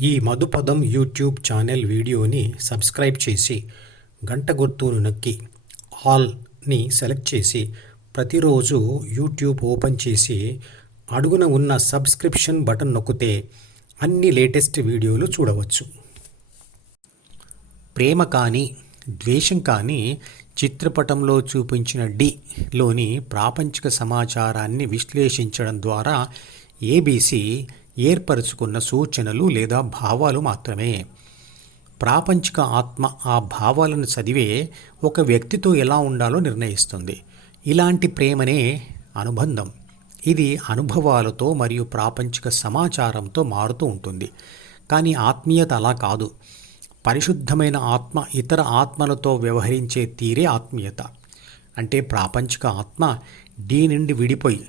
ఈ మధుపదం YouTube channel వీడియోని subscribe చేసి గంట గుర్తును నొక్కి ఆల్ని సెలెక్ట్ చేసి ప్రతిరోజు యూట్యూబ్ ఓపెన్ చేసి అడుగున ఉన్న సబ్స్క్రిప్షన్ బటన్ నొక్కితే అన్ని లేటెస్ట్ వీడియోలు చూడవచ్చు. ప్రేమ కానీ ద్వేషం కానీ చిత్రపటంలో చూపించిన డిలోని ప్రాపంచిక సమాచారాన్ని విశ్లేషించడం ద్వారా ఏబీసీ ఏర్పరచుకున్న సూచనలు లేదా భావాలు మాత్రమే. ప్రాపంచిక ఆత్మ ఆ భావాలను చదివే ఒక వ్యక్తితో ఎలా ఉండాలో నిర్ణయిస్తుంది. ఇలాంటి ప్రేమనే అనుబంధం. ఇది అనుభవాలతో మరియు ప్రాపంచిక సమాచారంతో మారుతూ ఉంటుంది. కానీ ఆత్మీయత అలా కాదు. పరిశుద్ధమైన ఆత్మ ఇతర ఆత్మలతో వ్యవహరించే తీరే ఆత్మీయత. అంటే ప్రాపంచిక ఆత్మ డి నుండి విడిపోయి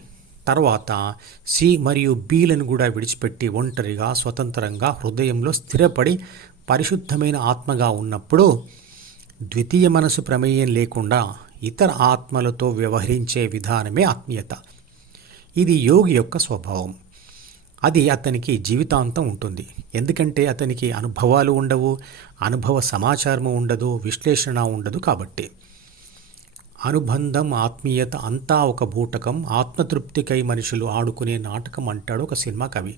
తర్వాత సి మరియు బీలను కూడా విడిచిపెట్టి ఒంటరిగా స్వతంత్రంగా హృదయంలో స్థిరపడి పరిశుద్ధమైన ఆత్మగా ఉన్నప్పుడు ద్వితీయ మనసు ప్రమేయం లేకుండా ఇతర ఆత్మలతో వ్యవహరించే విధానమే ఆత్మీయత. ఇది యోగి యొక్క స్వభావం. అది అతనికి జీవితాంతం ఉంటుంది. ఎందుకంటే అతనికి అనుభవాలు ఉండవు అనుభవ సమాచారము ఉండదు విశ్లేషణ ఉండదు కాబట్టి. అనుబంధం ఆత్మీయత అంతా ఒక బూటకం. ఆత్మతృప్తికై మనుషులు ఆడుకునే నాటకం అంటాడు ఒక సినిమా కవి.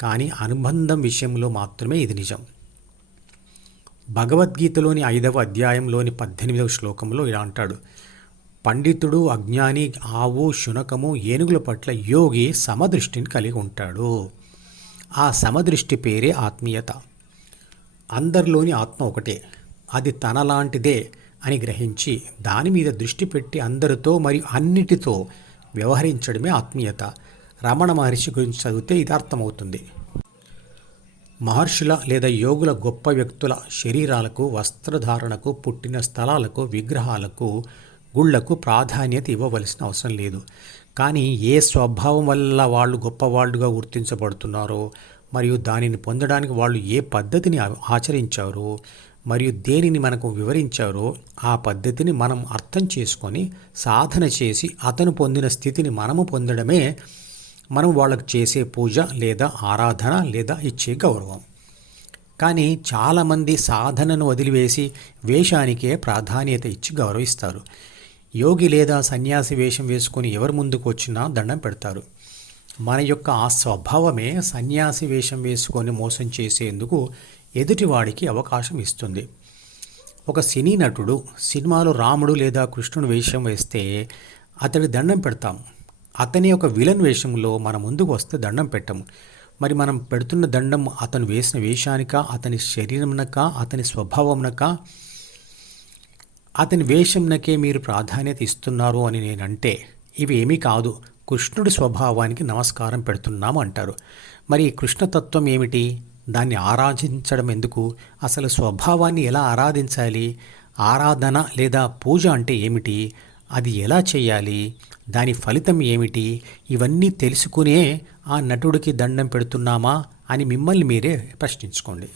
కానీ అనుబంధం విషయంలో మాత్రమే ఇది నిజం. భగవద్గీతలోని ఐదవ అధ్యాయంలోని పద్దెనిమిదవ శ్లోకంలో ఇలా అంటాడు. పండితుడు అజ్ఞాని ఆవు శునకము ఏనుగుల పట్ల యోగి సమదృష్టిని కలిగి ఉంటాడు. ఆ సమదృష్టి పేరే ఆత్మీయత. అందరిలోని ఆత్మ ఒకటే. అది తనలాంటిదే. అని గ్రహించి దాని మీద దృష్టి పెట్టి అందరితో మరియు అన్నిటితో వ్యవహరించడమే ఆత్మీయత. రమణ మహర్షి గురించి చదివితే ఇది అర్థమవుతుంది. మహర్షుల లేదా యోగుల గొప్ప వ్యక్తుల శరీరాలకు వస్త్రధారణకు పుట్టిన స్థలాలకు విగ్రహాలకు గుళ్ళకు ప్రాధాన్యత ఇవ్వవలసిన అవసరం లేదు. కానీ ఏ స్వభావం వల్ల వాళ్ళు గొప్పవాళ్ళుగా గుర్తించబడుతున్నారో మరియు దానిని పొందడానికి వాళ్ళు ఏ పద్ధతిని ఆచరించారో మరియు దేనిని మనకు వివరించారో ఆ పద్ధతిని మనం అర్థం చేసుకొని సాధన చేసి అతను పొందిన స్థితిని మనము పొందడమే మనం వాళ్ళకు చేసే పూజ లేదా ఆరాధన లేదా ఇచ్చే గౌరవం. కానీ చాలామంది సాధనను వదిలివేసి వేషానికే ప్రాధాన్యత ఇచ్చి గౌరవిస్తారు. యోగి లేదా సన్యాసి వేషం వేసుకొని ఎవరి ముందుకు వచ్చినా దండం పెడతారు. మన యొక్క ఆ స్వభావమే సన్యాసి వేషం వేసుకొని మోసం చేసేందుకు ఎదుటివాడికి అవకాశం ఇస్తుంది. ఒక సినీ నటుడు సినిమాలో రాముడు లేదా కృష్ణుడు వేషం వేస్తే అతడి దండం పెడతాం. అతని ఒక విలన్ వేషంలో మన ముందుకు వస్తే దండం పెట్టము మరి మనం పెడుతున్న దండం అతను వేసిన వేషానిక అతని శరీరంనక అతని స్వభావంనక? అతని వేషంనకే మీరు ప్రాధాన్యత ఇస్తున్నారు అని నేనంటే ఇవి ఏమీ కాదు. కృష్ణుడి స్వభావానికి నమస్కారం పెడుతున్నాము అంటారు. మరి కృష్ణతత్వం ఏమిటి? దాన్ని ఆరాధించడం ఎందుకు? అసలు స్వభావాన్ని ఎలా ఆరాధించాలి? ఆరాధన లేదా పూజ అంటే ఏమిటి? అది ఎలా చేయాలి? దాని ఫలితం ఏమిటి? ఇవన్నీ తెలుసుకునే ఆ నటుడికి దండం పెడుతున్నామా అని మిమ్మల్ని మీరే ప్రశ్నించుకోండి.